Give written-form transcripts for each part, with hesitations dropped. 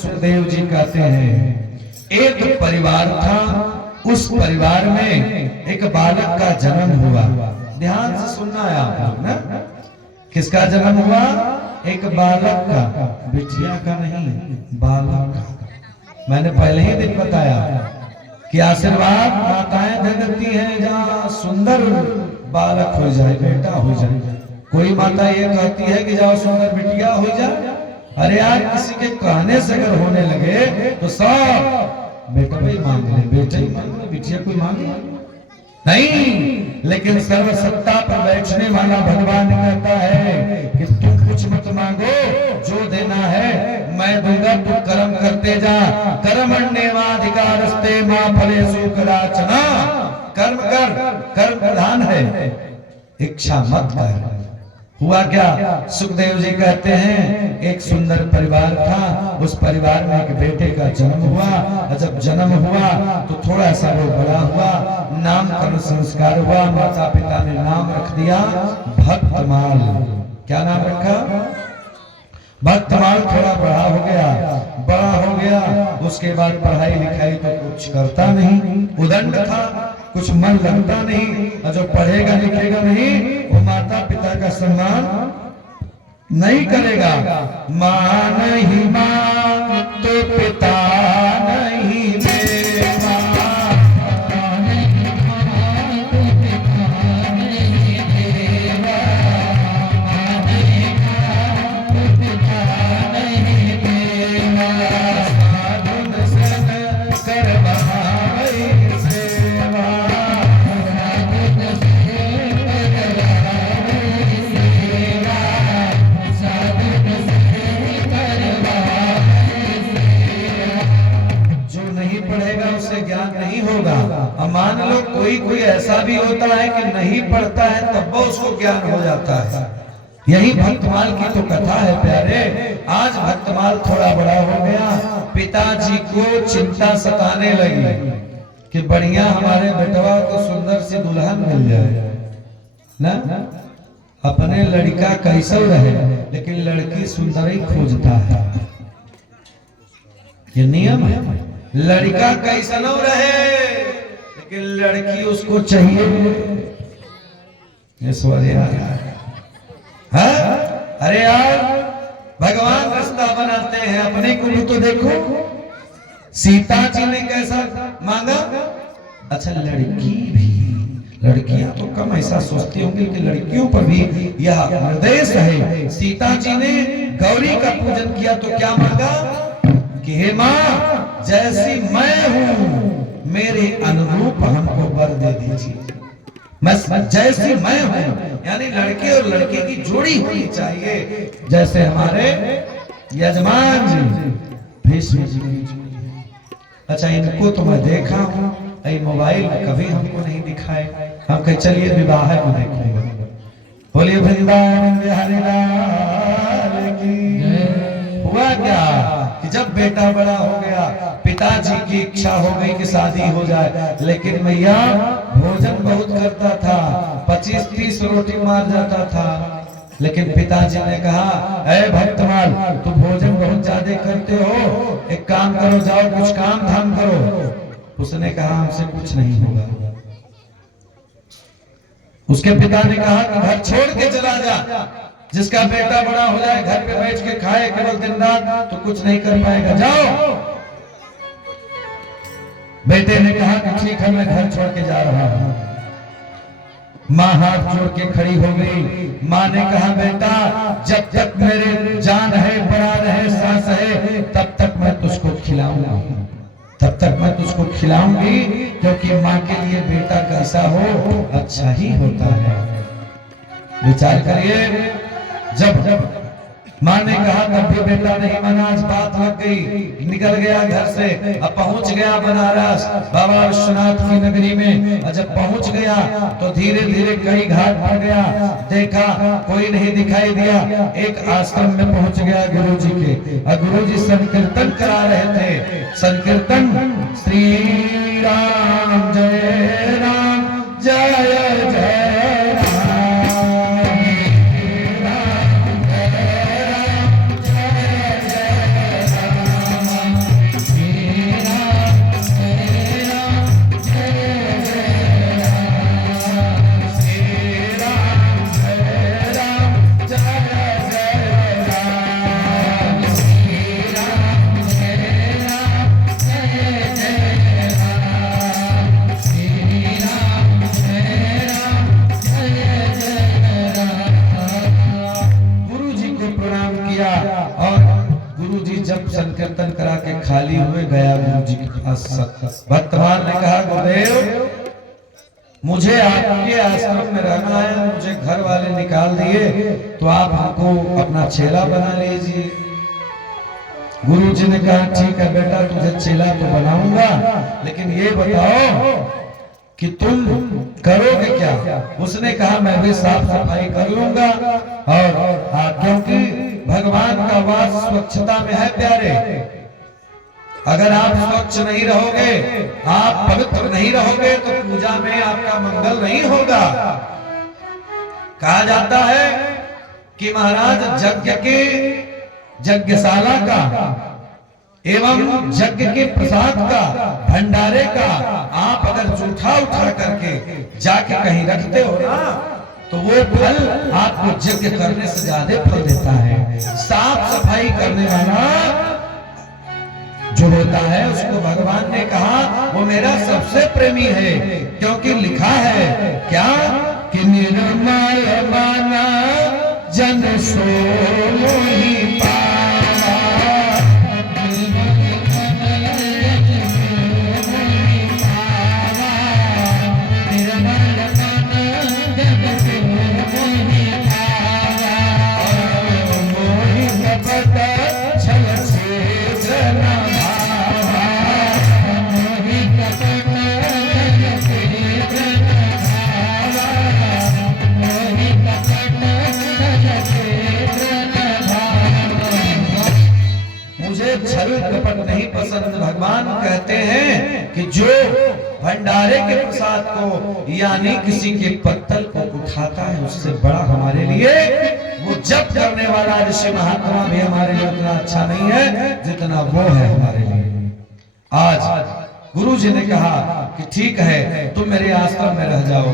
सुखदेव जी कहते हैं एक परिवार था, उस परिवार में एक बालक का जन्म हुआ। ध्यान से सुनना है आप लोग ना, किसका जन्म हुआ? एक बालक का, बिटिया का नहीं, बालक का। मैंने पहले ही दिन बताया कि आशीर्वाद माताएं दे देती हैं जहाँ सुंदर बालक हो जाए, बेटा हो जाए। कोई माता ये कहती है कि जाओ सुंदर बिटिया हो जाए। अरे यार, किसी के कहने से अगर होने लगे तो सब बेटा भी मांग ले, बेटा ही मांग ले, बिटिया कोई मांगे नहीं। लेकिन सर्वसत्ता पर बैठने वाला भगवान कहता है कि तुम कुछ मत मांगो, जो देना है मैं दूंगा, तू कर्म करते जा। कर्मण्येवाधिकारस्ते मा फलेषु कदाचन। कर्म कर, कर्म प्रधान है, इच्छा मत कर। हुआ क्या? सुखदेव जी कहते हैं एक सुंदर परिवार था, उस परिवार में एक बेटे का जन्म हुआ। और जब जन्म हुआ तो थोड़ा सा वो बड़ा हुआ, नामकरण संस्कार हुआ। माता पिता ने नाम रख दिया भक्तमाल। क्या नाम रखा? भक्तमाल। थोड़ा बड़ा हो गया, उसके बाद पढ़ाई लिखाई तो कुछ करता नहीं, उदंड था, कुछ मन लगता नहीं। और जो पढ़ेगा लिखेगा नहीं, वो माता पिता का सम्मान नहीं करेगा। मां नहीं मां तो पिता नहीं मेवा। मान लो कोई ऐसा भी होता है कि नहीं पढ़ता है तब वो उसको ज्ञान हो जाता है। यही भक्तमाल की तो कथा है प्यारे। आज भक्तमाल थोड़ा बड़ा हो गया, पिताजी को चिंता सताने लगी कि बढ़िया हमारे बेटवा को सुंदर सी दुल्हन मिल जाए ना। अपने लड़का कैसा रहे, लेकिन लड़की सुंदर ही खोजता है, ये नियम है। लड़का कैसा न रहे, लेकिन लड़की उसको चाहिए। अरे यार, भगवान रास्ता बनाते हैं, अपने को भी तो देखो। सीता जी ने कैसा मांगा? अच्छा, लड़की भी, लड़कियां तो कम ऐसा सोचती होंगी कि लड़कियों पर भी यह निर्देश है। सीता जी ने गौरी का पूजन किया तो क्या मांगा कि हे मां, जैसी मैं हूं मेरे अनुरूप हमको वर दे दीजिए। मैं जैसी मैं हूं, यानी लड़के और लड़के की जोड़ी होनी चाहिए, जैसे हमारे यजमान जी भीष्म जी। अच्छा, इनको तो मैं देखा हूं, मोबाइल में कभी हमको नहीं दिखाए। हम कहे चलिए विवाह में देखेंगे। बोलिए वृंदावन बिहारी लाल की। हुआ क्या कि जब बेटा बड़ा हो गया, पिताजी की इच्छा हो गई कि शादी हो जाए, लेकिन मैया भोजन बहुत करता था, 25-30 रोटी मार जाता था। लेकिन पिताजी ने कहा, अरे भक्तमाल, तू भोजन बहुत ज्यादा करते हो, एक काम करो, जाओ कुछ काम धाम करो। उसने कहा हमसे कुछ नहीं होगा। उसके पिता ने कहा कि घर छोड़ के चला जा, जिसका बेटा बड़ा हो जाए घर पे बैठ के खाए केवल दिन रात तो कुछ नहीं कर पाएगा, जाओ। बेटे ने कहा कि ठीक है, मैं घर छोड़ के जा रहा हूं। मां हाथ जोड़ के खड़ी हो गई। मां ने कहा, बेटा, जब तक मेरे जान है, प्राण है, सांस है, तब तक मैं तुझको खिलाऊंगा, तब तक मैं तुझको खिलाऊंगी, क्योंकि मां के लिए बेटा कैसा हो अच्छा ही होता है। विचार करिए, जब मां ने कहा तब भी बेटा नहीं माना। आज बात लग गई, निकल गया घर से, अब पहुंच गया बनारस बाबा विश्वनाथ की नगरी में। और जब पहुंच गया तो धीरे धीरे कई घाट पड़ गया, देखा कोई नहीं दिखाई दिया। एक आश्रम में पहुंच गया गुरु जी के, और गुरु जी संकीर्तन करा रहे थे। संकीर्तन श्री राम जय राम जय जय किया और गुरुजी जब संकीर्तन करा के खाली हुए गया गुरुजी के पास। भक्तवान ने कहा गुरुदेव मुझे आपके आश्रम में रहना है, मुझे घर वाले निकाल दिए, तो आप हमको अपना चेला बना लीजिए। गुरुजी ने कहा ठीक है बेटा तुझे चेला तो बनाऊंगा, लेकिन ये बताओ कि तुम करोगे क्या? उसने कहा मैं भी साफ सफाई कर लूंगा और क्योंकि भगवान का वास स्वच्छता में है प्यारे। अगर आप स्वच्छ नहीं रहोगे, आप पवित्र नहीं रहोगे तो पूजा में आपका मंगल नहीं होगा। कहा जाता है कि महाराज यज्ञ के यज्ञशाला का एवं यज्ञ के प्रसाद का भंडारे का आप अगर जूठा उठा करके जाके कहीं रखते हो ना, तो वो फल आपको यज्ञ करने से ज्यादा फल देता है। साफ सफाई करने वाला जो होता है उसको भगवान ने कहा वो मेरा सबसे प्रेमी है, क्योंकि लिखा है क्या कि निर्मल माना जन सो मोहि पावा। नहीं पसंद। भगवान कहते हैं कि जो भंडारे के प्रसाद को यानी किसी के पत्तल को उठाता है उससे बड़ा हमारे लिए वो जप करने वाला ऋषि महात्मा भी हमारे लिए उतना अच्छा नहीं है जितना वो है हमारे लिए। आज गुरुजी ने कहा कि ठीक है तुम मेरे आश्रम में रह जाओ।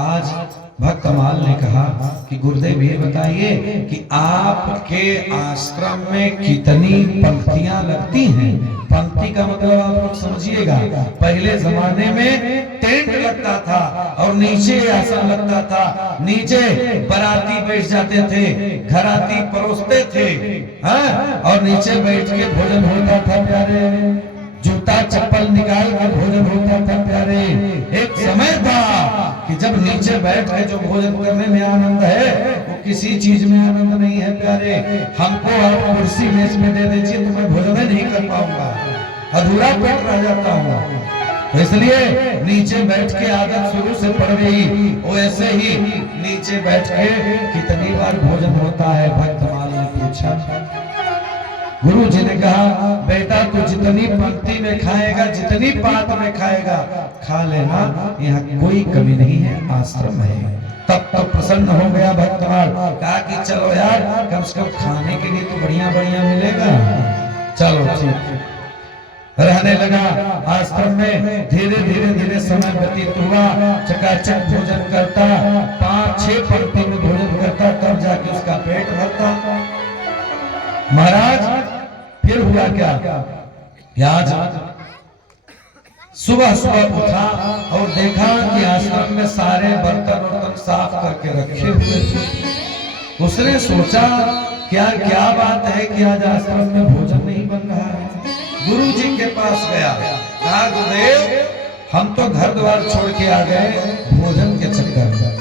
आज भक्तमाल ने कहा कि गुरुदेव ये बताइए कि आपके आश्रम में कितनी पंक्तियां लगती हैं? पंक्ति का मतलब आप लोग समझिएगा, पहले जमाने में टेंट लगता था और नीचे आसन लगता था, नीचे बाराती बैठ जाते थे, घराती परोसते थे, हाँ? और नीचे बैठ के भोजन होता था प्यारे, जूता चप्पल निकाल कर भोजन होता था प्यारे। एक समय था कि जब नीचे बैठ के जो भोजन करने में आनंद है वो किसी चीज में आनंद नहीं है प्यारे। हमको आप कुर्सी मेज में दे दीजिए तो मैं भोजन नहीं कर पाऊंगा, अधूरा पेट रह जाता हूँ। तो इसलिए नीचे बैठ के आदत शुरू से पड़ गई, वैसे ही नीचे बैठ के कितनी बार भोजन होता है? भक्तमाल ने पूछा। गुरु जी ने कहा बेटा तू जितनी पंक्ति में खाएगा, जितनी पात में खाएगा, खा लेना, यहाँ कोई कमी नहीं है, आश्रम है। तब तो प्रसन्न हो गया भक्तमाल, कहा कि चलो यार कम से कम खाने के लिए तो बढ़िया बढ़िया मिलेगा, चलो ठीक। रहने लगा आश्रम में, धीरे धीरे धीरे समय व्यतीत हुआ, चकाचक भोजन करता, 5-6 पंक्ति में भोजन करता, तब जाके उसका पेट भरता। महाराज फिर हुआ क्या? आज सुबह सुबह उठा और देखा कि आश्रम में सारे बर्तन वर्तन साफ करके रखे हुए थे। उसने सोचा क्या क्या बात है कि आज आश्रम में भोजन नहीं बन रहा है। गुरु जी के पास गया, कहा गुरुदेव हम तो घर द्वार छोड़ के आ गए भोजन के चक्कर में,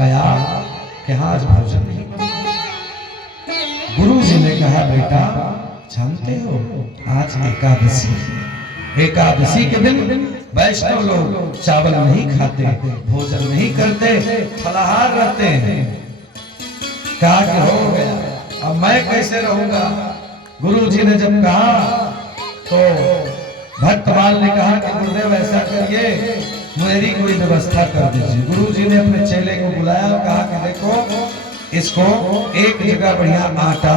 आया कि आज भोजन नहीं। गुरु जी ने कहा बेटा जानते हो आज एकादशी, एकादशी के दिन वैष्णव लोग चावल नहीं खाते, भोजन नहीं करते, फलाहार रहते हैं। कहा कि हो गया, अब मैं कैसे रहूंगा? गुरु जी ने जब कहा तो भक्तमाल ने कहा कि गुरुदेव ऐसा करिए मेरी कोई व्यवस्था कर दीजिए। गुरु जी ने अपने चेले को बुलाया और कहा कि देखो इसको एक जगह बढ़िया आटा,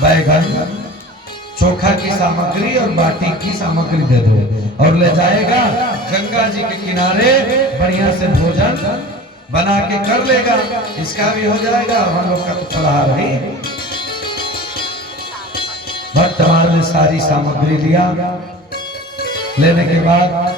बैगन, चोखा की सामग्री और बाटी की सामग्री दे दो और ले जाएगा गंगा जी के किनारे बढ़िया से भोजन बना के कर लेगा, इसका भी हो जाएगा और हम लोग का तो फलाहार ही। भक्तमाल ने सारी सामग्री लिया, लेने के बाद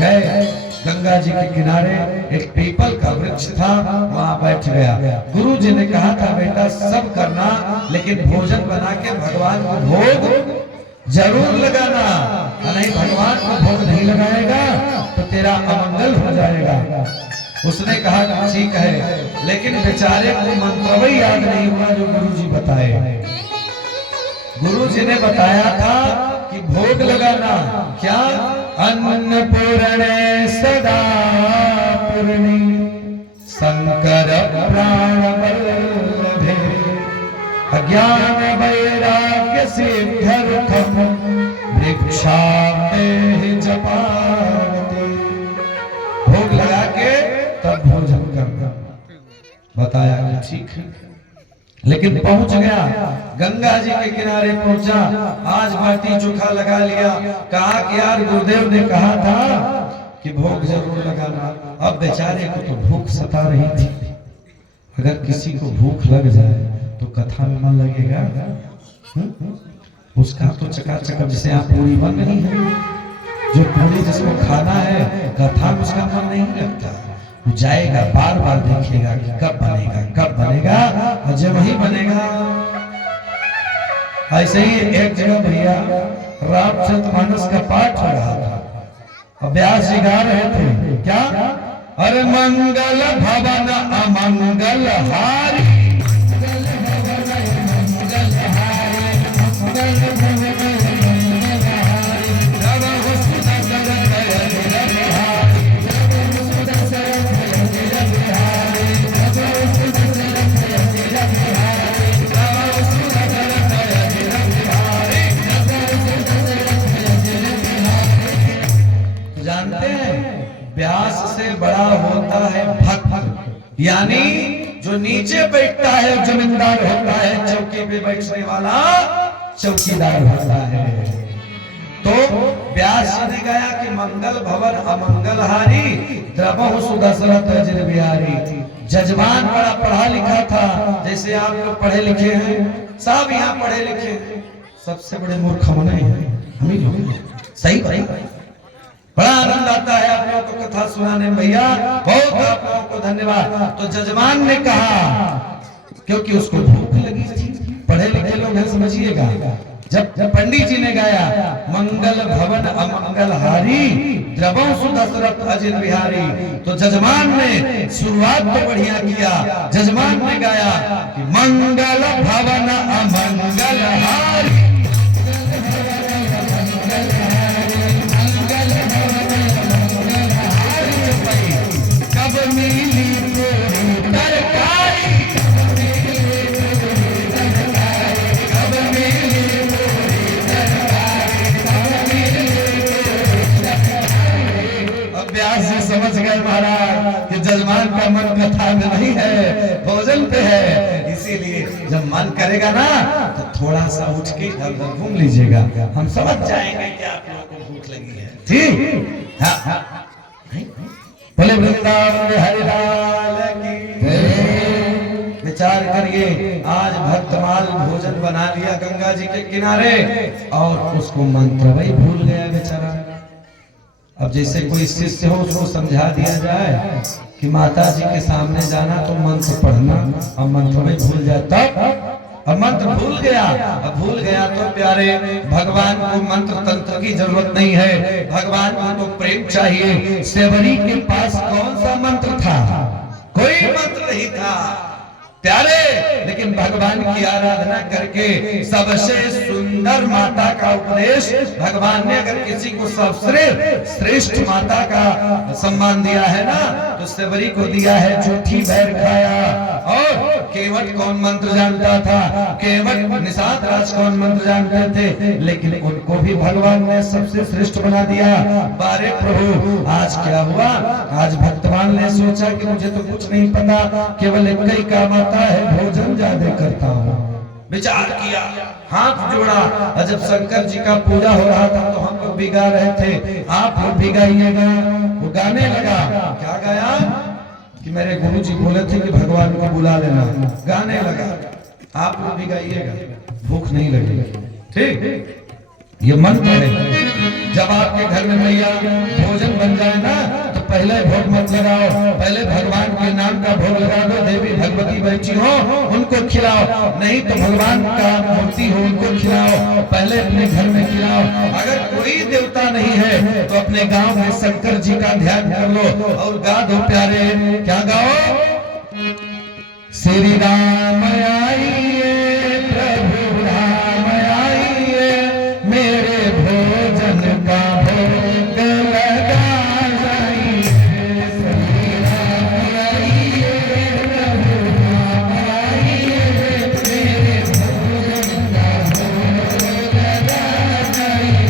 गए गंगा जी के किनारे, एक पीपल का वृक्ष था, वहां बैठ गया। गुरु जी ने कहा था बेटा सब करना लेकिन भोजन बना के भगवान को भोग जरूर लगाना, नहीं भगवान को भोग नहीं लगाएगा तो तेरा अमंगल हो जाएगा। उसने कहा ठीक है, लेकिन बेचारे को मंत्र भी याद नहीं हुआ जो गुरुजी बताए। गुरुजी ने बताया था कि भोग लगाना क्या, अन्नपूर्णे सदा पूर्णी शंकर प्राण वल्लभे अज्ञान वैराग्य सिद्ध्यर्थम वृक्षाते जपाते। भोग लगा के तब भोजन करना बताया कि ठीक है। लेकिन पहुंच गया, गंगा जी के किनारे पहुंचा, आज बाटी चोखा लगा लिया, कहा कि यार गुरुदेव ने कहा था कि भोग जरूर लगाना। अब बेचारे को तो भूख सता रही थी। अगर किसी को भूख लग जाए तो कथा में मन लगेगा, उसका तो चकाचक जैसे आप पूरी बन रही है, जो पूरी जिसको खाना है कथा में उसका मन नहीं लगता, वो जाएगा बार बार देखेगा कि कब बनेगा कब बनेगा, और जब वही बनेगा। ऐसे ही एक जगह भैया रामचरितमानस का पाठ हो रहा था, व्यास जी गा रहे थे क्या, अरे मंगल भवन अमंगल हारी, व्यास से बड़ा होता है भक्त, यानी जो नीचे बैठता है जमींदार होता है, चौकी पे बैठने वाला चौकीदार होता है। तो व्यास जी ने गाया कि मंगल भवन अमंगल हारी द्रवहु सुदशरथ अजिर बिहारी। जजमान बड़ा पढ़ा लिखा था, जैसे आप लोग पढ़े लिखे हैं, सब यहाँ पढ़े लिखे हैं, सबसे बड़े मूर्ख हम नहीं है, हम ही लोग। सही भाई, बड़ा आनंद आता है आप लोगों को कथा सुनाने। भैया बहुत आप लोगों को धन्यवाद। तो जजमान ने कहा, क्योंकि उसको भूख लगी थी, पढ़े लिखे लोग हैं समझिएगा। जब पंडित जी ने गाया मंगल भवन अमंगल हारी द्रवहु सुदशरथ अजिर बिहारी, तो जजमान ने शुरुआत तो बढ़िया किया। जजमान ने गाया कि मंगल भवन अमंगल हारी, समझ गए महाराज कि जजमान का मन कथा में नहीं है, भोजन पे है। इसीलिए जब मन करेगा ना तो थोड़ा सा उठ के इधर उधर घूम लीजिएगा, हम समझ जाएंगे कि आप लोगों को भूख लगी है। ठीक, हाँ बोले वृंदावन हरिलाल की। विचार करिए, आज भक्तमाल भोजन बना लिया गंगा जी के किनारे और उसको मंत्र वही भूल गया बेचारा। अब जैसे कोई शिष्य हो उसको समझा दिया जाए कि माता जी के सामने जाना तो मंत्र पढ़ना, और मंत्र में भूल जाए तब, और मंत्र भूल गया। अब भूल गया तो प्यारे भगवान को मंत्र तंत्र की जरूरत नहीं है, भगवान को तो प्रेम चाहिए। सेवरी के पास कौन सा मंत्र था, कोई मंत्र नहीं था प्यारे, लेकिन भगवान की आराधना करके सबसे सुंदर माता का उपदेश भगवान ने अगर किसी को सबसे श्रेष्ठ माता का सम्मान दिया है ना, तो सेवरी को दिया है झूठी बैर खाया। और केवट कौन मंत्र जानता था, केवट निषाद राज कौन मंत्र जानते थे, लेकिन उनको भी भगवान ने सबसे श्रेष्ठ बना दिया। बारे प्रभु आज क्या हुआ, आज भक्तवान ने सोचा कि मुझे तो कुछ नहीं पता, केवल एक ही काम आता है, भोजन ज्यादा करता हूँ। विचार किया, हाथ जोड़ा, और जब शंकर जी का पूजा हो रहा था तो हम लोग भी गा रहे थे, आप लोग भी गाइएगा। वो गाने लगा, क्या गाया कि मेरे गुरु जी बोले थे कि भगवान को बुला लेना, गाने लगा। आप लोग भी गाइएगा, भूख नहीं लगेगी। ठीक, ये मंत्र है। जब आपके घर में भैया भोजन बन जाए ना तो पहले भोग मत लगाओ, पहले भगवान के नाम का भोग लगा दो। देवी भगवती बैठी हो उनको खिलाओ, नहीं तो भगवान का मूर्ति हो उनको खिलाओ, पहले अपने घर में खिलाओ। अगर कोई देवता नहीं है तो अपने गांव में शंकर जी का ध्यान कर लो और गा दो प्यारे। क्या गाओ? श्री राम आइए प्रभु राम आइए, मेरे भोजन का भोग लगा जाइए। श्री राम आइए प्रभु राम आइए, मेरे भोजन का भोग लगा जाइए।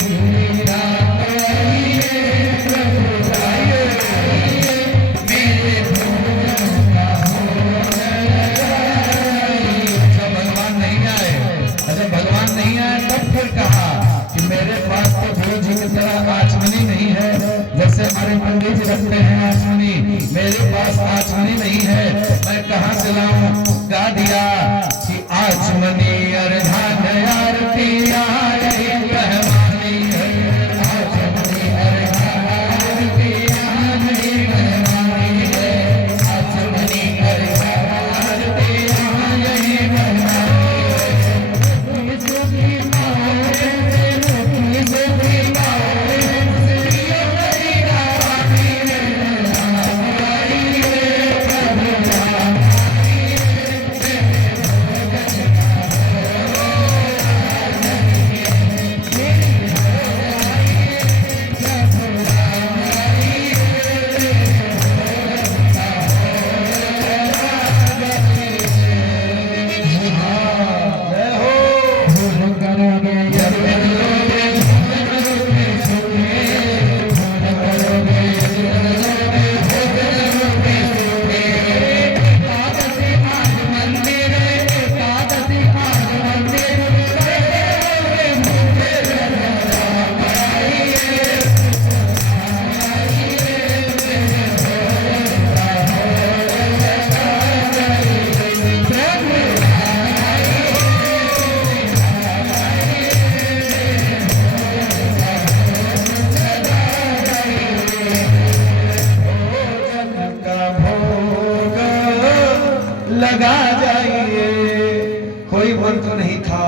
श्री राम आइए प्रभु आइए, मेरे भोजन का भगवान नहीं आए तब फिर कहा कि मेरे पास तो गुरु जी की तरह आचमनी नहीं है, जैसे हमारे पंडित जी रखते हैं आचमनी, मेरे पास आचमनी नहीं है, मैं कहां से लाऊं? गा दिया कि आचमनी अर्धान आरती आई रहमानी है, आचमनी अर्धान आरती आई रहमानी है, आचमनी अर्धान आरती आई रहमानी। लगा जाइए। कोई मंत्र नहीं था,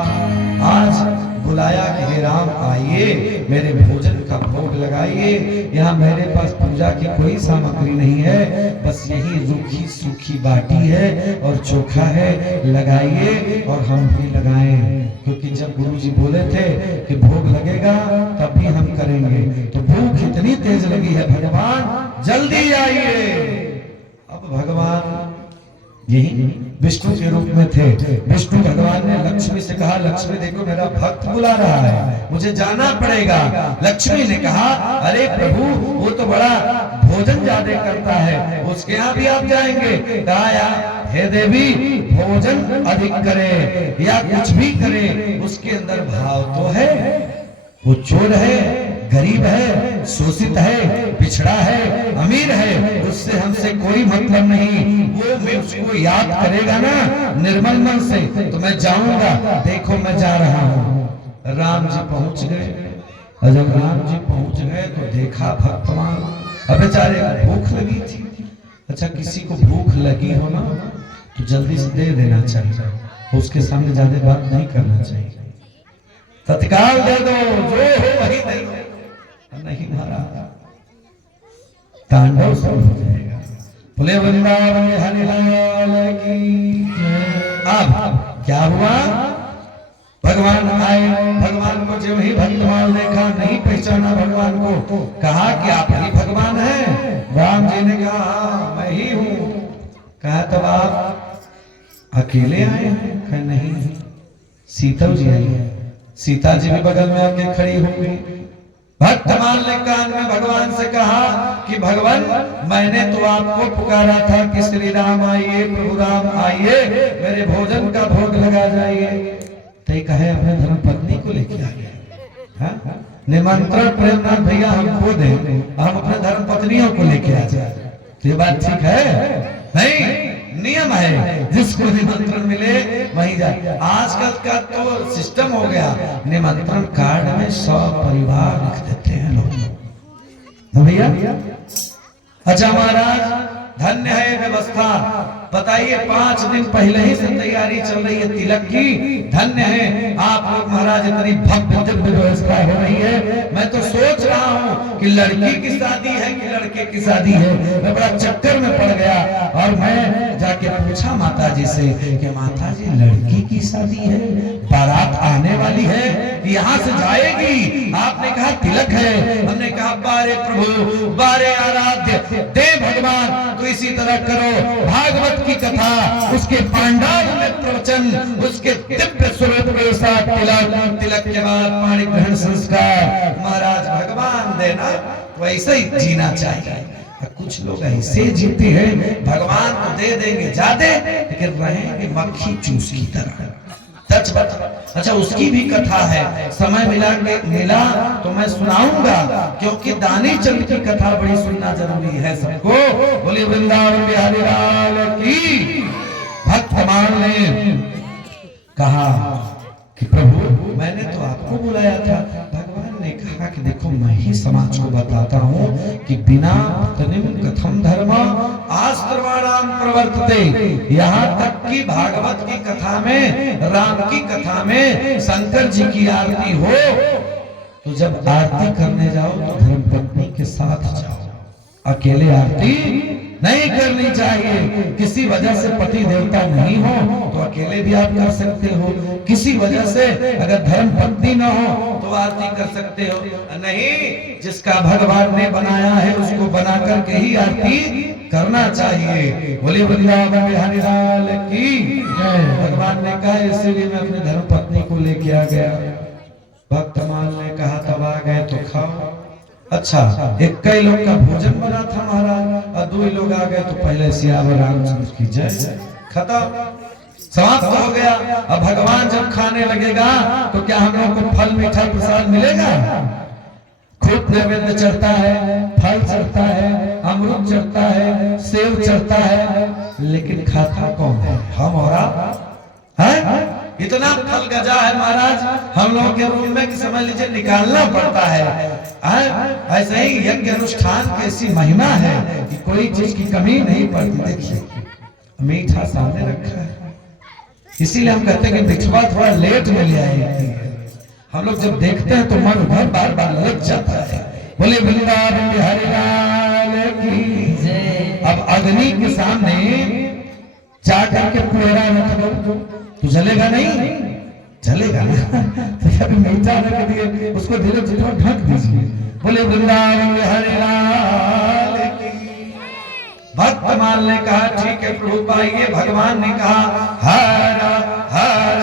आज बुलाया कि हे राम आइए मेरे भोजन का भोग लगाइए। यहाँ मेरे पास पूजा की कोई सामग्री नहीं है, बस यही रूखी सूखी बाटी है और चोखा है, लगाइए और हम भी लगाएं। क्योंकि जब गुरु जी बोले थे कि भोग लगेगा तब भी हम करेंगे, तो भूख इतनी तेज लगी है, भगवान जल्दी आइए। अब भगवान यही विष्णु के रूप में थे। विष्णु भगवान ने लक्ष्मी से कहा, लक्ष्मी देखो मेरा भक्त बुला रहा है, मुझे जाना पड़ेगा। लक्ष्मी ने कहा, अरे प्रभु वो तो बड़ा भोजन ज्यादा करता है, उसके यहाँ भी आप जाएंगे? कहा यार हे देवी, भोजन अधिक करे या कुछ भी करे, उसके अंदर भाव तो है। वो चोर है, गरीब है, शोषित है, पिछड़ा है, अमीर है, उससे हमसे कोई मतलब नहीं। वो मैं उसको याद करेगा ना निर्मल मन से तो मैं जाऊंगा। देखो मैं जा रहा हूँ। राम जी पहुंच गए, और जब राम जी पहुंच गए तो देखा भक्तवान, अब बेचारे भूख लगी थी। अच्छा, किसी को भूख लगी हो ना तो जल्दी से दे देना चाहिए, उसके सामने ज्यादा बात नहीं करना चाहिए। तत्काल दे दो, जो हो वही दे दो, नहीं महाराज तांडव शुरू हो जाएगा। बोले वृंदावन हरि लाल की। अब क्या हुआ? भगवान आए, भगवान को जब ही भक्तमाल देखा नहीं पहचाना भगवान को, कहा कि आप ही भगवान हैं? राम जी ने कहा हाँ मैं ही हूँ। कहा तब आप अकेले आए हैं? कहा नहीं, सीता जी आई है। सीता जी भी बगल में आके खड़ी होंगी। भक्तमाल ने कान में भगवान से कहा कि भगवान मैंने तो आपको पुकारा था कि श्री राम आइए, प्रभु राम आइए, मेरे भोजन का भोग लगा जाइए। तो कहे अपने धर्म पत्नी को लेके आ गए। निमंत्रण प्रेमनाथ भैया हमको दे, हम अपने धर्म पत्नियों को लेके आ जाए। तो ये बात ठीक है? नहीं, नियम है, जिसको निमंत्रण मिले वहीं जाए। आजकल का तो सिस्टम हो गया, निमंत्रण कार्ड में 100 परिवार लिख देते हैं लोग। तो भैया अच्छा महाराज, धन्य है व्यवस्था। बताइए 5 दिन पहले ही से तैयारी चल रही है तिलक की। धन्य है आप लोग महाराज, इतनी भव्य दिव्य व्यवस्था हो रही है। मैं तो सोच रहा हूँ कि लड़की की शादी है कि लड़के की शादी है। मैं बड़ा चक्कर में पड़ गया और मैं जाके पूछा माता जी से कि माता जी लड़की की शादी है, बारात आने वाली है, यहाँ से जाएगी? आपने कहा तिलक है। हमने कहा बारे प्रभु, बारे आराध्य, दे भगवान, तो इसी तरह करो। भागवत की कथा, उसके पांडाल में प्रवचन, उसके दिव्य स्वरूप के साथ तिलक, तिलक के बाद पाणी ग्रहण संस्कार। महाराज भगवान देना वैसे ही जीना चाहिए। कुछ लोग ऐसे जीते हैं, भगवान को दे देंगे ज्यादा लेकिन रहेंगे मक्खी चूस की तरह। अच्छा उसकी भी कथा है, समय मिला तो मैं सुनाऊंगा, क्योंकि दानी चंद की कथा बड़ी सुनना जरूरी है सबको। बोले वृंदावन बिहारी लाल की। भक्तमान ने कहा कि प्रभु मैंने तो आपको बुलाया था। भगवान ने कहा कि देखो मैं ही समाज को बताता हूँ कि बिना पत्नीम कथम धर्म आस्त्रवाणाम प्रवर्तते। यहाँ तक कि भागवत की कथा में, राम की कथा में शंकर जी की आरती हो तो जब आरती करने जाओ तो धर्मपत्नी के साथ जाओ, अकेले आरती नहीं करनी चाहिए। किसी वजह से पति देवता नहीं हो तो अकेले भी आप कर सकते हो, किसी वजह से अगर धर्म पत्नी न हो तो आरती कर सकते हो। नहीं, जिसका भगवान ने बनाया है उसको बना करके ही आरती करना चाहिए। बोले वृंदावन बिहारी लाल की। भगवान ने कहा इसीलिए मैं अपनी धर्म पत्नी को लेके आ गया। भक्तमान ने कहा तब आ गए तो खाओ। अच्छा, एक कई लोग का भोजन बना था महाराज और 2 लोग आ गए तो पहले सियावर रामचंद्र की जय, खत्म, समाप्त हो गया। अब भगवान जब खाने लगेगा तो क्या हम लोग को फल मीठा प्रसाद मिलेगा? खूब नैवेद्य चढ़ता है, फल चढ़ता है, अमृत चढ़ता है, सेव चढ़ता है, लेकिन खाता कौन है? हम और आप हैं? इतना फल गजा है महाराज, हम लोगों के रूम में समझ लीजिए निकालना पड़ता है। ऐसे ही यज्ञ अनुष्ठान की ऐसी महिमा है कि कोई चीज की कमी नहीं पड़ती। देखिए मीठा सामने रखा है, इसीलिए हम कहते हैं कि भिक्षुआ थोड़ा लेट में ले आए। हम लोग जब देखते हैं तो मन भर बार बार लग जाता है। बोले वृंदावन बिहारी लाल की जय। अब अग्नि के सामने जा करके पुएरा रख दो तो जलेगा नहीं? जलेगा ना। तो अभी मीठा रख दिए, उसको धीरे धीरे ढक दीजिए। बोले वृंदावन बिहारी लाल की। भक्तमान ने कहा ठीक है प्रभु पाइए। भगवान ने कहा हर हर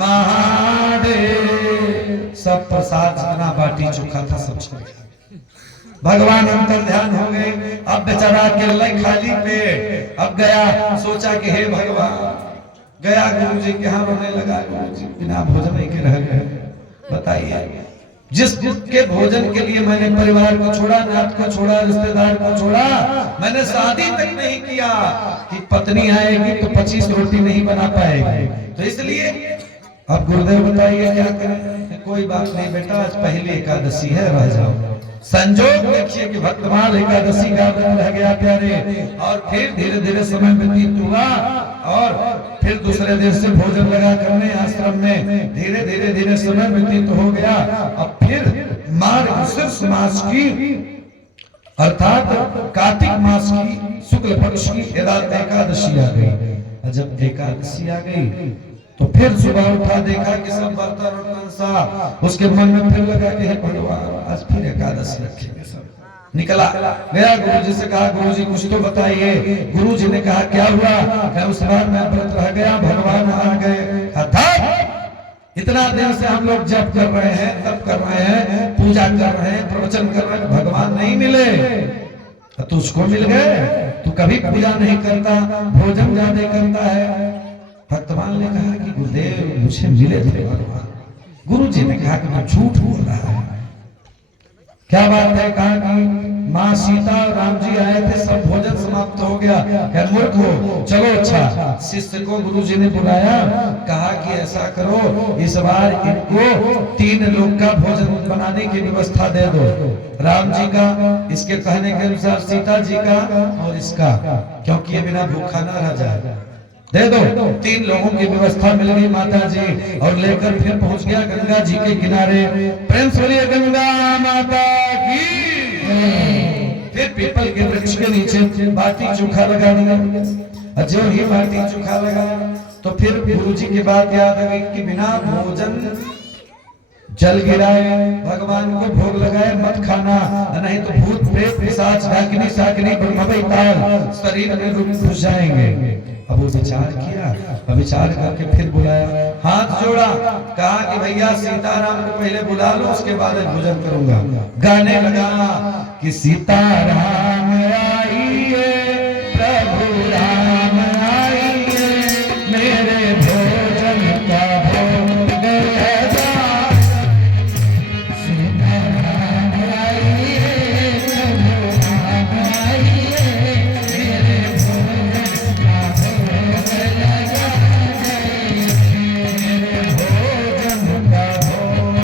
महादेव। सब प्रसाद जितना बाटी चोखा था सब छोड़ दिया। भगवान अंतर ध्यान हो गए। अब बेचारा अकेला खाली पेट अब गया, सोचा कि हे भगवान, गया गुरु जी के यहाँ रोने लगा। गुरु जी बिना भोजन के रह गए। बताइए, जिसके भोजन के लिए मैंने परिवार को छोड़ा, नाथ को छोड़ा, रिश्तेदार को छोड़ा, मैंने शादी तक नहीं किया कि पत्नी आएगी तो 25 रोटी नहीं बना पाएगी। तो इसलिए अब गुरुदेव बताइए क्या करें? कोई बात नहीं बेटा, आज पहली एकादशी है, रह जाओ। संजोग देखिए कि भक्तमाल एकादशी का व्रत रह गया प्यारे, और फिर धीरे धीरे समय व्यतीत हुआ और फिर दूसरे दिन से भोजन लगा करने आश्रम में। धीरे धीरे धीरे समय व्यतीत हो गया। अब फिर मार्गशीर्ष मास की अर्थात कार्तिक मास की शुक्ल पक्ष की एकादशी आ गई। जब एकादशी आ गई तो फिर सुबह उठा, देखा कि सब बर्तन वर्तन साफ। उसके मन में फिर लगा कि हे भगवान आज फिर एकादशी रखेंगे। सब निकला गया, गुरु जी से कहा गुरु जी कुछ तो बताइए। गुरु जी ने कहा क्या हुआ? क्या उस बार मैं व्रत रह गया, भगवान आ गए। अर्थात इतना दिन से हम लोग जप कर रहे हैं, तप कर रहे हैं, पूजा कर रहे हैं, प्रवचन कर रहे हैं, भगवान नहीं मिले। तुझको मिल गए, तू कभी पूजा नहीं करता, भोजन ज्यादा करता है। भक्तमान ने कहा कि गुरुदेव मुझे मिले थे भगवान। गुरु जी ने कहा कि मैं झूठ बोल रहा है। क्या बात है? कहा कि माँ सीता और राम जी आए थे, सब भोजन समाप्त हो गया। क्या मूर्ख हो? चलो अच्छा। शिष्य को गुरु जी ने बुलाया, कहा कि कि ऐसा करो, इस बार इनको 3 लोग का भोजन बनाने की व्यवस्था दे दो। राम जी का, इसके कहने के अनुसार सीता जी का और इसका, क्योंकि ये बिना भूखा ना रह जाए। दे दो। 3 लोगों की व्यवस्था मिल गई माता जी, और लेकर फिर पहुंच गया गंगा जी के किनारे। प्रेम से बोलिए गंगा माता की। फिर पीपल के वृक्ष के नीचे बाटी चोखा लगा दिया। जो ही बाटी चोखा लगा तो फिर गुरु जी की बात याद आ गई कि बिना भोजन जल गिराए भगवान को भोग लगाए मत खाना, नहीं तो भूत प्रेत पिशाच डाकिनी साकिनी ब्रह्मवैताल शरीर में घुस जाएंगे। अब वो विचार किया, अब विचार करके फिर बुलाया, हाथ जोड़ा, कहा कि भैया सीताराम को पहले बुला लो, उसके बाद भोजन करूंगा। गाने लगा कि सीताराम आइए, प्रभु राम आइए, मेरे भोजन का भोग लगा। सीताराम आइए, प्रभु राम आइए, मेरे भोजन का भोग लगा। मेरे भोजन का भोग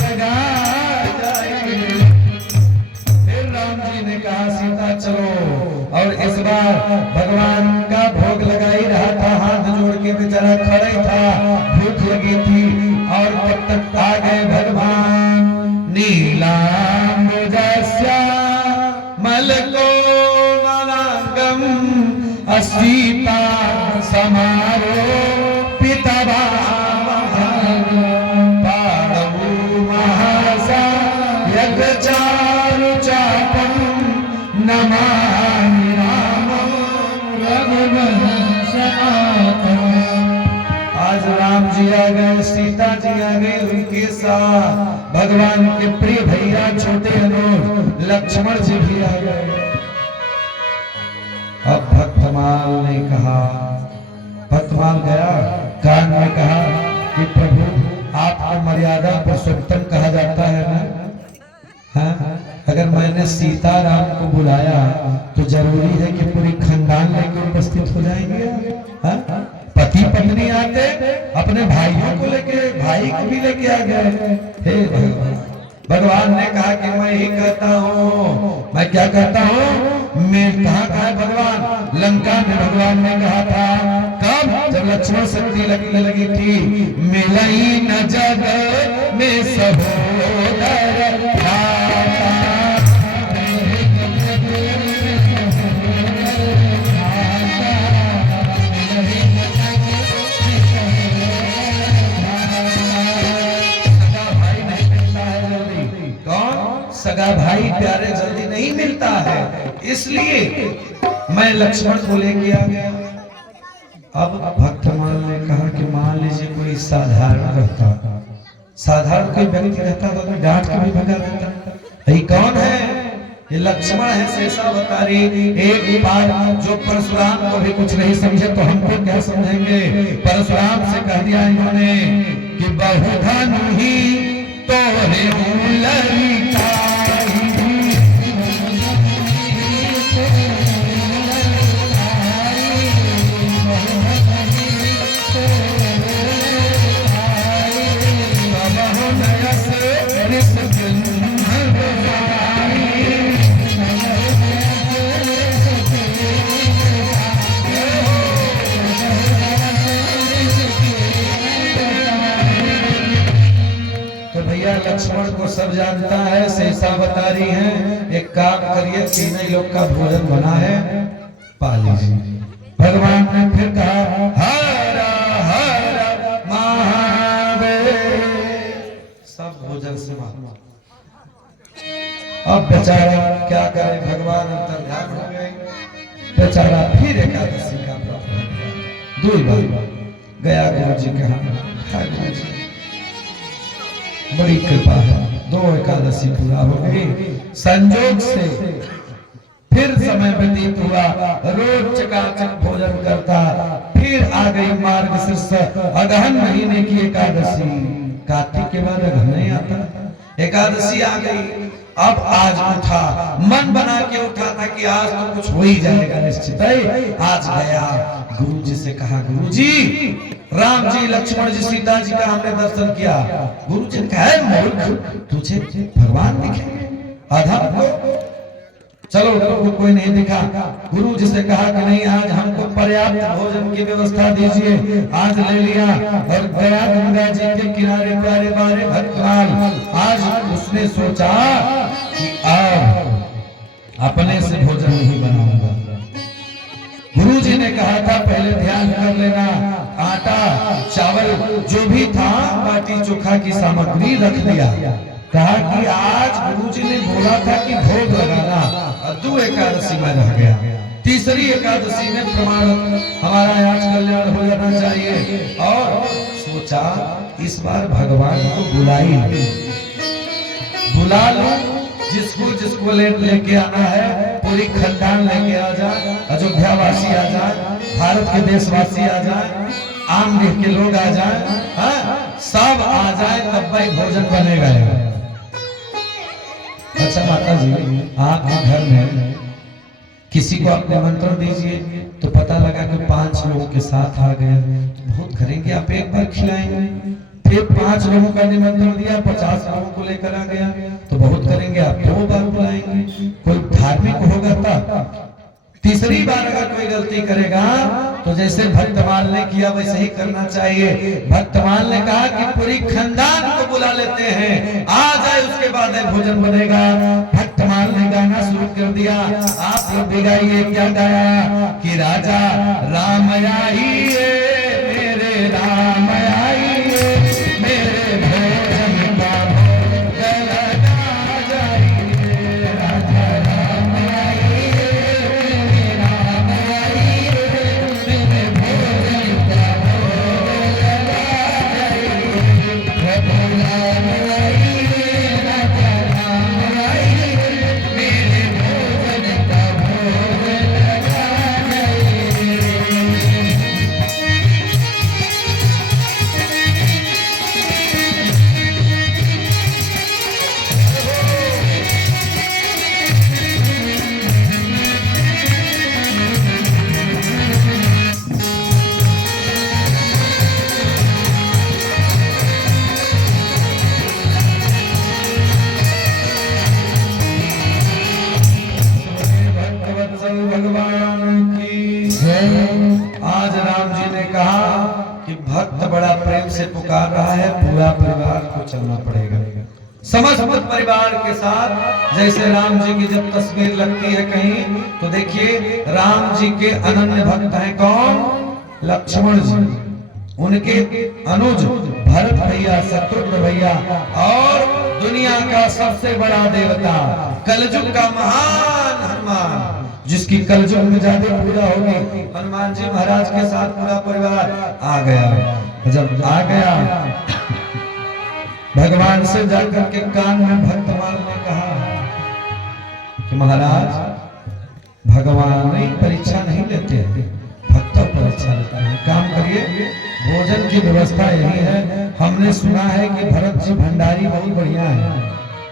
लगा जाए। फिर राम जी ने कहा सीता चलो, और इस बार भगवान का भोग लगा ही रहा था, हाथ जोड़ के बेचारा खड़े था, भूख लगी थी, और तब तक आ गए भगवान। नीलांबुजस्या मलकोमलांगम सीता समारो पितवा पाणौ महासा यज्ञचारु चापम नमामि रामं रघुवंशनाथं। आज राम जी आ गए, सीता जी आ गई, उनके साथ भगवान के प्रिय भैया छोटे अनुज लक्ष्मण जी भी आ गए। अब भक्तमाल ने कहा, भक्तमाल गया कान में कहा कि प्रभु आपको मर्यादा पुरुषोत्तम कहा जाता है ना, हाँ? अगर मैंने सीताराम को बुलाया तो जरूरी है कि पूरी खानदान लेकर उपस्थित हो जाएंगे। हाँ? पति पत्नी आते, अपने भाइयों को लेके, भाई को भी लेके आ गए। हे भगवान, भगवान ने कहा कि मैं ही कहता हूँ। मैं क्या कहता हूँ? मैं कहाँ का है भगवान? लंका में भगवान ने कहा था। कब? जब लक्ष्मण शक्ति लगने लगी थी, मिलई न जग में सहोदर सगा भाई प्यारे जल्दी नहीं मिलता है, इसलिए मैं लक्ष्मण को लेके आ गया। अब भक्तमाल ने कहा कि मान लीजिए कोई साधारण रहता, साधारण कोई व्यक्ति रहता तो डांट के भी भगा देता। ये कौन है? ये लक्ष्मण है, शेषावतारी। एक बार जो परशुराम को भी कुछ नहीं समझे तो हमको क्या समझेंगे? परशुराम से कह दिया इन्होंने कि बहुधनु ही तोरे ललिता। लक्ष्मण को सब जानता है, शेषावतारी हैं। एक काम करिए, तीनों लोग का भोजन बना है, पा लीजिए। भगवान ने फिर कहा हर हर महादेव, सब भोजन समाप्त। अब बेचारा क्या करे, भगवान अंतर्ध्यान हो गए। बेचारा फिर एकादशी का व्रत दो बार गया गुरु जी के यहाँ। बड़ी कृपा है, 2 एकादशी पूरा हो गई। संजोग से फिर समय व्यतीत हुआ, रोज चकाचक भोजन करता। फिर आ गई मार्गशीर्ष अगहन महीने की एकादशी। कार्तिक के बाद अगहन नहीं आता, एकादशी आ गई। अब आज उठा, मन बना के उठा था कि आज तो कुछ हो ही जाएगा निश्चित है। आज गया गुरु जी से कहा, गुरु जी राम जी लक्ष्मण जी सीता जी का हमने दर्शन किया। गुरु जी ने कहा, मूर्ख तुझे भगवान दिखेंगे आधा को, चलो तुमको कोई नहीं दिखा। गुरु जी से कहा कि नहीं, आज हमको पर्याप्त भोजन की व्यवस्था दीजिए। आज ले लिया और गया गंगा जी के किनारे प्यारे बारे भक्तमाल। आज उसने सोचा कि अब अपने से भोजन नहीं बनाऊंगा। गुरु जी ने कहा था पहले ध्यान कर लेना, आटा चावल जो भी था बाटी चोखा की सामग्री रख दिया। कहा कि आज गुरु जी ने बोला था कि भोग लगाना, दो एकादशी में रह गया, तीसरी एकादशी में प्रमाण हमारा आज कल्याण हो जाना चाहिए। और सोचा इस बार भगवान को बुला लो, जिसको लेके आना है, पूरी खानदान लेके आ जाए, अयोध्या वासी आ जाए, भारत के देशवासी आ जाए, आम देश के लोग आ जाए, सब आ जाए, तब भाई भोजन बनेगा। अच्छा माता जी, आपके घर में किसी को आप निमंत्रण दीजिए तो पता लगा कि 5 लोगों के साथ आ गए, बहुत करेंगे, आप एक बार खिलाएंगे। फिर 5 लोगों का निमंत्रण दिया, 50 लोगों को लेकर आ गया तो बहुत करेंगे, आप 2 बार बुलाएंगे। कोई धार्मिक होगा तब, तीसरी बार अगर कोई गलती करेगा तो जैसे भक्तमाल ने किया वैसे ही करना चाहिए। भक्तमाल ने कहा कि पूरी खानदान को बुला लेते हैं, आ जाए उसके बाद भोजन बनेगा। भक्तमाल ने गाना शुरू कर दिया, आप लोग भी गाइए। क्या गाया कि राजा राम आइए, मेरे राम आइए, मेरे भोजन का भोग लगा जाइए। राजा राम आइए, मेरे राम आइए, मेरे भोजन का भोग लगा जाइए। प्रभु राम आइए, राजा राम आइए, मेरे भोजन का भोग लगा जाइए। भगवान की जय। आज राम जी ने कहा कि भक्त बड़ा प्रेम से पुकार रहा है, पूरा परिवार को चलना पड़ेगा। समस्त परिवार के साथ जैसे राम जी की जब तस्वीर लगती है कहीं तो देखिए राम जी के अनन्य भक्त हैं कौन? लक्ष्मण जी, उनके अनुज भरत भैया, शत्रुघ्न भैया, और दुनिया का सबसे बड़ा देवता कलयुग का महान हनुमान, जिसकी कलयुग में ज्यादा पूजा होगी, हनुमान जी महाराज के साथ पूरा परिवार आ गया। जब आ गया भगवान से जाकर के कान में भक्तमाल ने कहा कि महाराज भगवान परीक्षा नहीं लेते हैं, भक्तों परीक्षा लेते हैं। काम करिए, भोजन की व्यवस्था यही है। हमने सुना है कि भरत जी भंडारी बहुत बढ़िया है,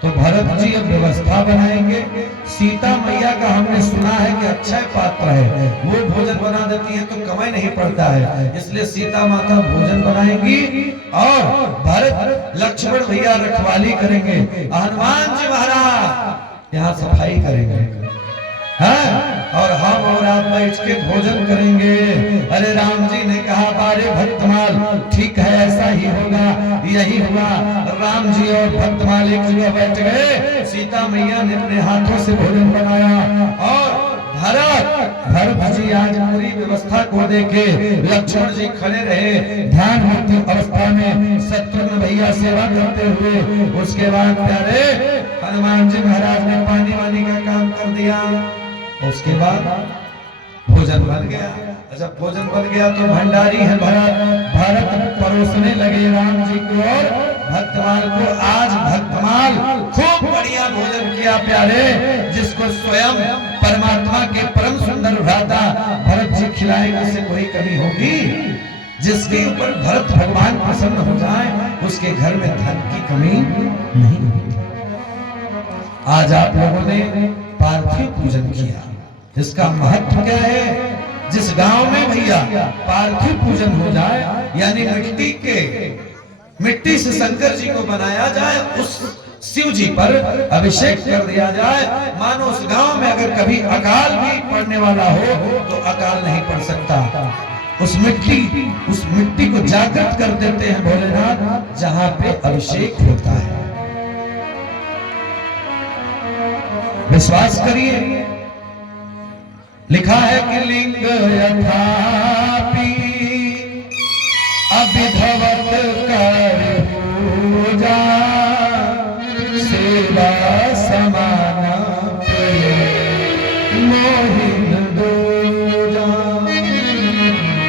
तो भरत जी अब व्यवस्था बनाएंगे। सीता मैया का हमने सुना है कि अक्षय पात्र है, वो भोजन बना देती है तो कमाई नहीं पड़ता है, इसलिए सीता माता भोजन बनाएंगी और भरत लक्ष्मण भैया रखवाली करेंगे, हनुमान जी महाराज यहाँ सफाई करेंगे, और हम और आप बैठ के भोजन करेंगे। अरे राम जी ने कहा बारे भक्तमाल, ठीक है ऐसा ही होगा। यही हुआ, राम जी और भक्तमाल एक जगह बैठ गए, सीता मैया ने अपने हाथों से भोजन बनाया और भरत जी आज पूरी व्यवस्था को देखे। लक्ष्मण जी खड़े रहे ध्यान मुक्त अवस्था में, शत्रुघ्न भैया सेवा करते हुए। उसके बाद प्यारे हनुमान जी महाराज ने पानी वानी का काम कर दिया। उसके बाद भोजन बन गया। जब भोजन बन गया तो भंडारी है भरत परोसने लगे राम जी को और भक्तमाल को। आज भक्तमाल खूब बढ़िया भोजन किया प्यारे, जिसको स्वयं परमात्मा के परम सुंदर भ्राता भरत जी खिलाएंगे, उससे कोई कमी होगी? जिसके ऊपर भरत भगवान प्रसन्न हो जाए उसके घर में धन की कमी नहीं होती। आज आप लोगों ने पार्थिव पूजन किया। इसका महत्व क्या है? जिस गांव में भैया पार्थिव पूजन हो जाए, यानी मिट्टी से शंकर जी को बनाया जाए, उस शिव जी पर अभिषेक कर दिया जाए, मानो उस गांव में अगर कभी अकाल भी पड़ने वाला हो तो अकाल नहीं पड़ सकता। उस मिट्टी को जागृत कर देते हैं भोलेनाथ, जहां पे अभिषेक होता है। विश्वास करिए, लिखा है कि लिंग यथापि अभिभवत कर पूजा सेवा समान मोहिन दूजा।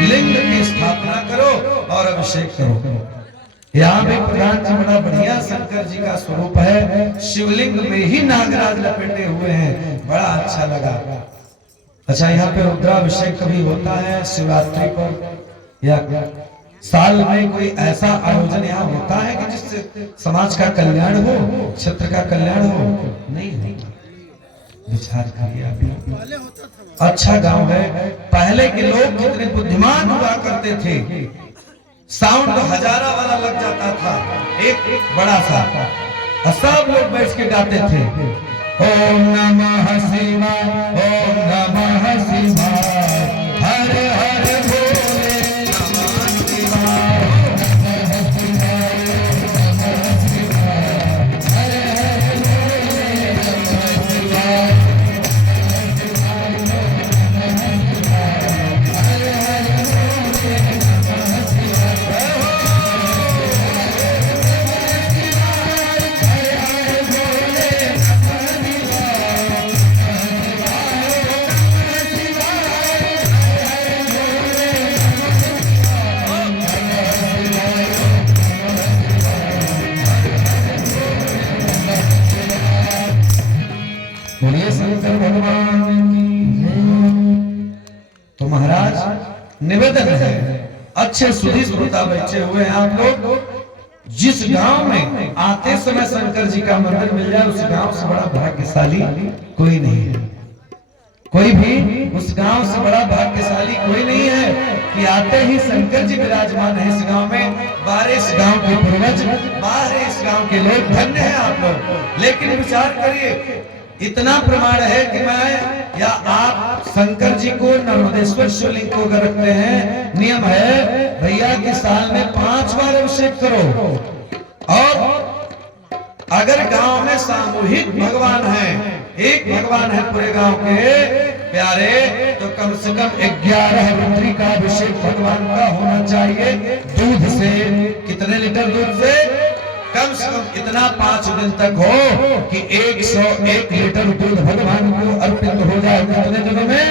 लिंग की स्थापना करो और अभिषेक करो। यहाँ पे प्रधान जी बड़ा बढ़िया शंकर जी का स्वरूप है, शिवलिंग में ही नागराज लपेटे हुए हैं, बड़ा अच्छा लगा। अच्छा, यहाँ पे रुद्राभिषेक कभी होता है शिवरात्रि पर, या साल में कोई ऐसा आयोजन यहाँ होता है कि जिससे समाज का कल्याण हो, क्षेत्र का कल्याण हो? नहीं होता। विचार करिए आप। अच्छा गांव है, पहले के लोग कितने बुद्धिमान हुआ करते थे। साउंड हजारा वाला लग जाता था, एक बड़ा सा, सब लोग बैठ के गाते थे, ओम नमः शिवाय, ओम नमः शिवाय, हर हर भोले नमः शिवाय, नमः शिवाय, नमः शिवाय, हर हर भोले नमः शिवाय, नमः शिवाय, नमः शिवाय, हर हर भोले नमः शिवाय। बोलिए शंकर भगवान की। तो महाराज निवेदन है, अच्छे सुधी श्रोता बैठे हुए हैं आप लोग, जिस गांव में आते समय शंकर जी का मंदिर मिल जाए, उस गांव से बड़ा भाग्यशाली कोई नहीं है। कोई भी उस गांव से बड़ा भाग्यशाली कोई नहीं है कि आते ही शंकर जी विराजमान है इस गांव में। बाहर इस गांव के पूर्वज, बाहर इस गांव के लोग धन्य हैं आप लोग। लेकिन विचार करिए, इतना प्रमाण है कि मैं या आप शंकर जी को नर्मदेश्वर शिवलिंग को अगर रखते हैं, नियम है भैया कि साल में 5 बार अभिषेक करो। और अगर गांव में सामूहिक भगवान है, एक भगवान है पूरे गांव के प्यारे, तो कम से कम 11 रुद्री का अभिषेक भगवान का होना चाहिए। दूध से, कितने लीटर दूध से? कम से कम इतना 5 दिन तक हो कि 101 लीटर दूध भगवान को अर्पित हो जाए। कितने दिनों में?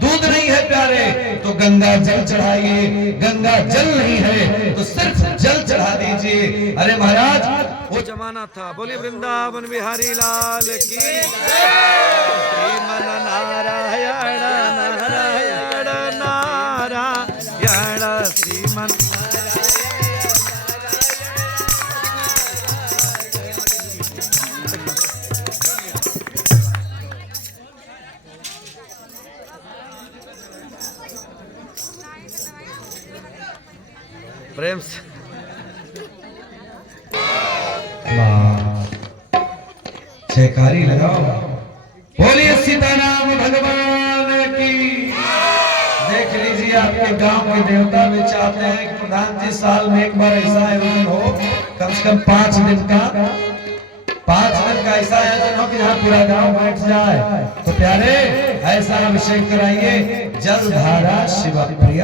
दूध नहीं है प्यारे तो गंगा जल चढ़ाइए, गंगा जल नहीं है तो सिर्फ जल चढ़ा दीजिए। अरे महाराज, वो जमाना था। बोले वृंदावन बिहारी लाल की। श्रीमन नारायण नारायण नारायण श्रीमन। प्रेम से जयकारी लगाओ, बोलिए सीताराम भगवान की। देख लीजिए, आपके गांव के देवता भी चाहते हैं कि प्रधान जी साल में एक बार ऐसा आयोजन हो, कम से कम 5 दिन का, 5 दिन का ऐसा आयोजन हो कि जहाँ पूरा गांव बैठ जाए। तो प्यारे, ऐसा अभिषेक कराइए। जल धारा शिव प्रिय।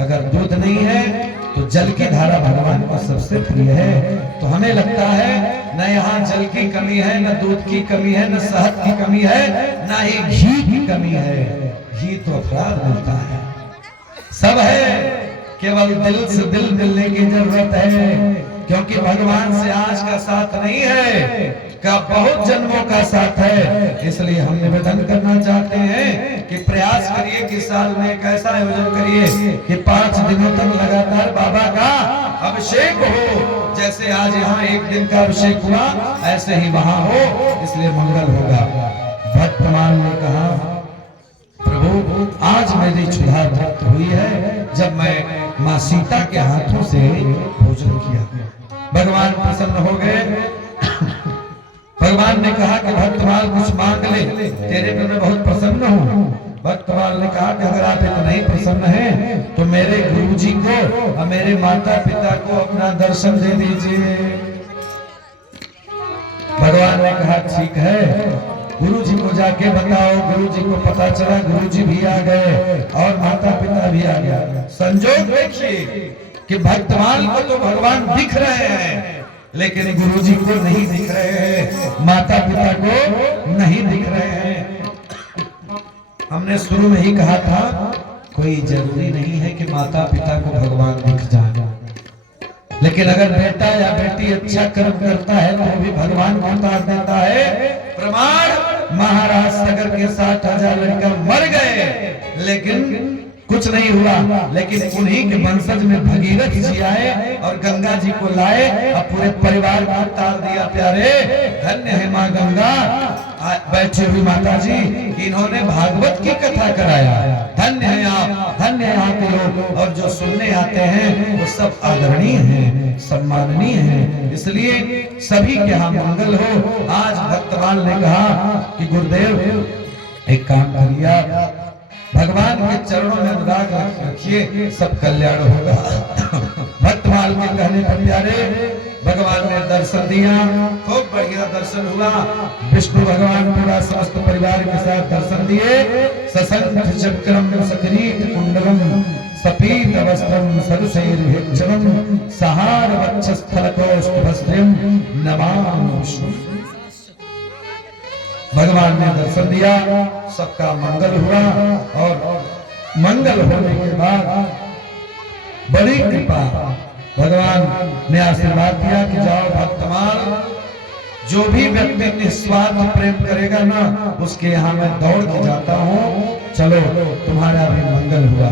अगर दूध नहीं है तो जल की धारा भगवान को सबसे प्रिय है। तो हमें लगता है न यहाँ जल की कमी है, न दूध की कमी है, न शहद की कमी है, न ही घी की कमी है। घी तो अपराध मिलता है, सब है, केवल दिल से दिल मिलने की जरूरत है। क्योंकि भगवान से आज का साथ नहीं है, का बहुत जन्मों का साथ है। इसलिए हम निवेदन करना चाहते हैं कि प्रयास करिए कि साल में एक ऐसा आयोजन करिए कि 5 दिनों तक लगातार बाबा का अभिषेक हो। जैसे आज यहाँ एक दिन का अभिषेक हुआ ऐसे ही वहां हो, इसलिए मंगल होगा। भक्तमान ने कहा प्रभु आज मेरी क्षुधा तृप्त हुई है जब मैं माँ सीता के हाथों से भोजन किया। भगवान प्रसन्न हो गए। भगवान ने कहा कि भक्तमाल कुछ मांग ले, तेरे पे मैं बहुत प्रसन्न हूँ। भक्तमाल ने कहा कि अगर आप इतना ही प्रसन्न हैं तो मेरे गुरुजी को और मेरे माता पिता को अपना दर्शन दे दीजिए। भगवान ने कहा ठीक है, गुरुजी को जाके बताओ। गुरुजी को पता चला, गुरुजी भी आ गए और माता पिता भी आ गया। संजोग देखिए कि भक्तमाल को तो भगवान दिख रहे हैं लेकिन गुरुजी को नहीं दिख रहे हैं, माता पिता को नहीं दिख रहे हैं। हमने शुरू में ही कहा था कोई जरूरी नहीं है कि माता पिता को भगवान दिख जाए, लेकिन अगर बेटा या बेटी अच्छा कर्म करता है तो भी भगवान को उतार देता है। प्रमाण महाराज सागर के 60,000 लड़का मर गए लेकिन कुछ नहीं हुआ, लेकिन उन्हीं के वंशज में भगीरथ जी आए और गंगा जी को लाए और पूरे परिवार को उतार दिया। प्यारे धन्य है माँ गंगा, बैठी हुई माता जी, इन्होंने भागवत की कथा कराया। धन्य है आप, धन्य है आपके लोग, और जो सुनने आते हैं वो सब आदरणीय हैं, सम्माननीय हैं, इसलिए सभी के यहाँ मंगल हो। आज भक्तमाल ने कहा कि गुरुदेव एक काम करिए, भगवान के चरणों में अनुराग रखिए, सब कल्याण होगा। भक्तमाल के कहने पर प्यारे भगवान ने दर्शन दिया, खूब बढ़िया दर्शन हुआ। विष्णु भगवान पूरा समस्त परिवार के साथ दर्शन दिए। सशंख चक्रम सकिरीट कुंडलम सपीत वस्त्रम सदुशैर्भिक्षणम सहार वक्षस्थलकोष्ठभस्त्रिम नमामि। भगवान ने दर्शन दिया, सबका मंगल हुआ और मंगल होने के बाद बड़ी कृपा भगवान ने आशीर्वाद दिया कि जाओ भक्तमाल, जो भी व्यक्ति निस्वार्थ प्रेम करेगा ना उसके यहाँ मैं दौड़ के जाता हूँ, चलो तुम्हारा भी मंगल हुआ।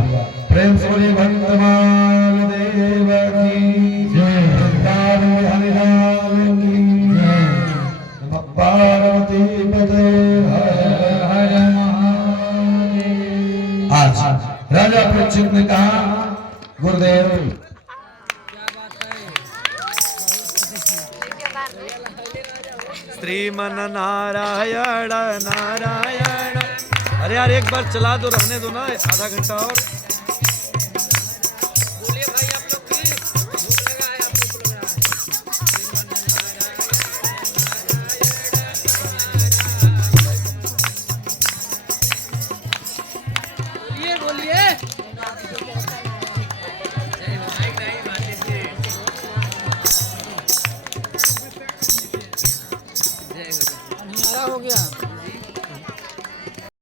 प्रेम से बोलिए भक्तमाल देव की जय, हरिराम की पार्वती पते हर हर महादेव। आज राजा परीक्षित ने कहा गुरुदेव श्रीमन नारायण नारायण। अरे यार एक बार चला दो, रहने दो ना, आधा घंटा और।